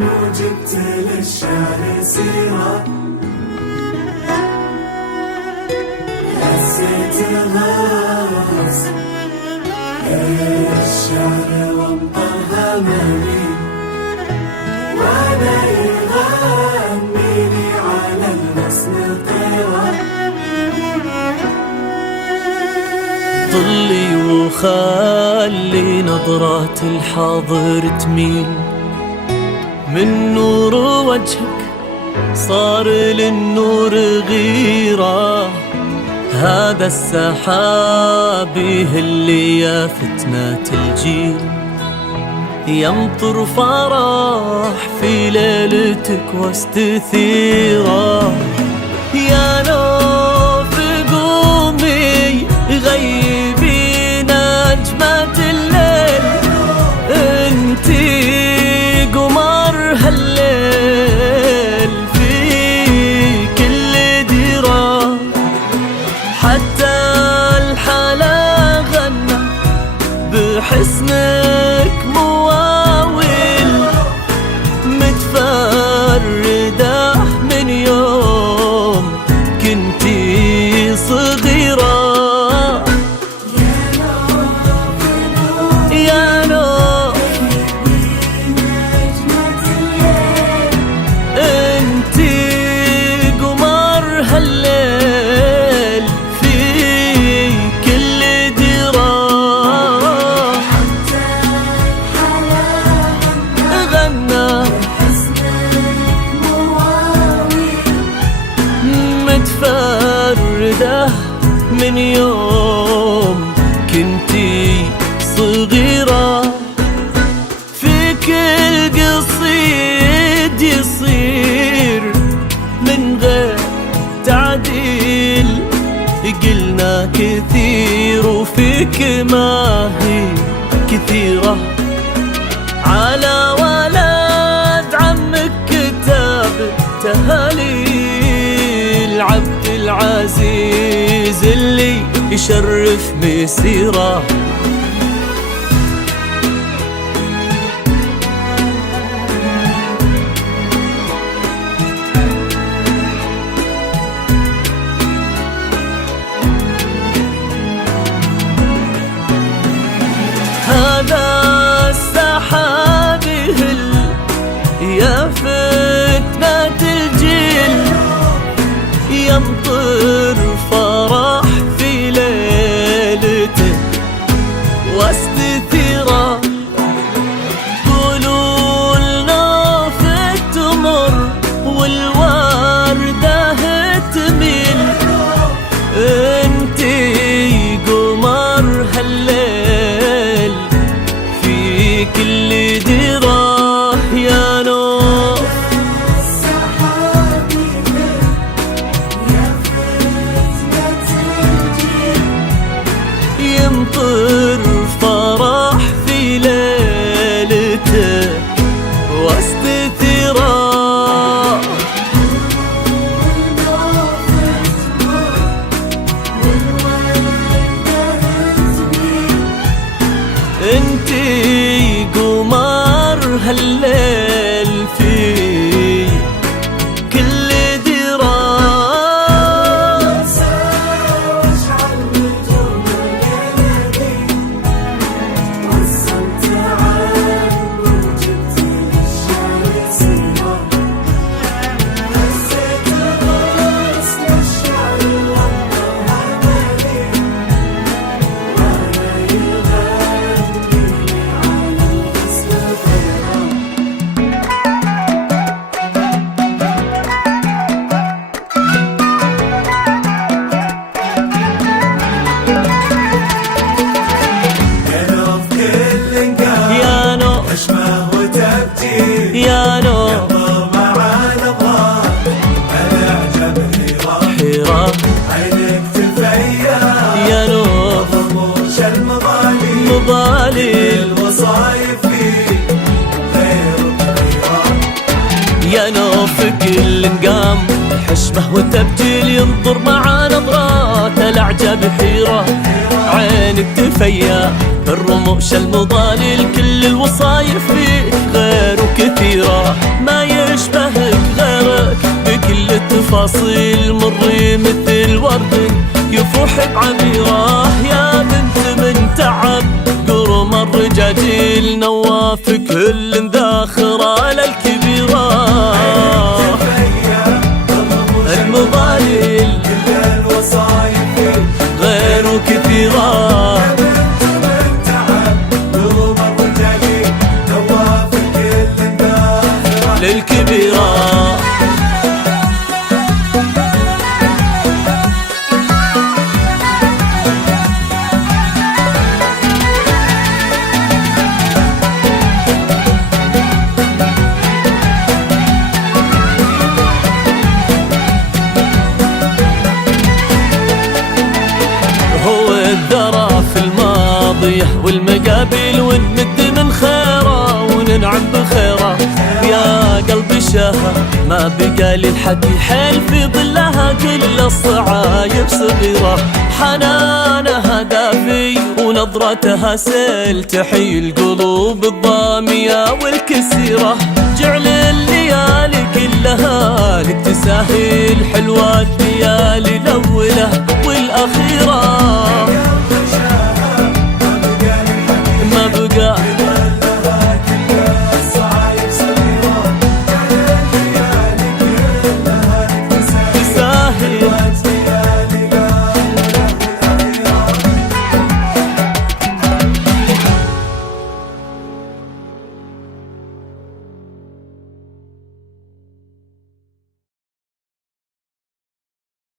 وجبت للشعر سيرة، هزيت الراس الشعر وامطرها مالي، وانا يغنيني على المسن طيرة. طلي وخلي نظرات الحاضر تميل، من نور وجهك صار للنور غيرة، هذا السحاب اللي يا فتنة الجيل، يمطر فرح في ليلتك واستثيرة. يا نوف قومي غيبي نجمة الليل، انتي قمر هالليل في كل ديرة، حتى الحلا غنى بحسنك مواويل، متفردة من يوم كنتي صغيرة. يا نور انتي قمر هالليل في كل ديرة، غنى متفردة من يوم كنتي صغيرة. في كل قصيد يصير من غير تعديل، قلنا كثير وفيك ما هي كثيرة، على ولد عمك كتاب تهاليل، عبد العزيز اللي يشرف مسيرة. هذا السحاب يهل يا فتنة الجيل، يمطر فرح في ليلته واستثيرة. قولوا النوف تمر والوردة تميل، انتي قمر هالليل في كل ديرة. يا نور يمطر فرح في ليلتك واستثيرة. انتي قمر هالليل في كل ديرة. يا نور مع نظرة الأعجب حيرة، عينك تفيا يا نور رموش المظالم، الوصايف غير طريقة. يا نوف كل نقام حشمه وتبجيل، ينظر مع نظرات الأعجب حيرة، عينك تفيا الرموش المضالل، كل الوصايف فيه غير غير كثيرة، ما يشبهك غيرك بكل التفاصيل، مري مثل ورد يفوح بعبيره. يا بنت من تعب قرم الرجاجيل، نواف كل ذاخرة للكبيرة. المضاليل كل الوصايف غير كثيرة، للكبيرة. هو الذرى في الماضية والمقابل، ونمد من خيره وننعم بخيره. يا قلب الشهر ما بقى للحكي حيل، في ظلها كل الصعايب صغيرة. حنانها دافي ونظرتها سيل، تحيي القلوب الضامية والكسيرة. جعل الليالي كلها لك تساهل، حلوة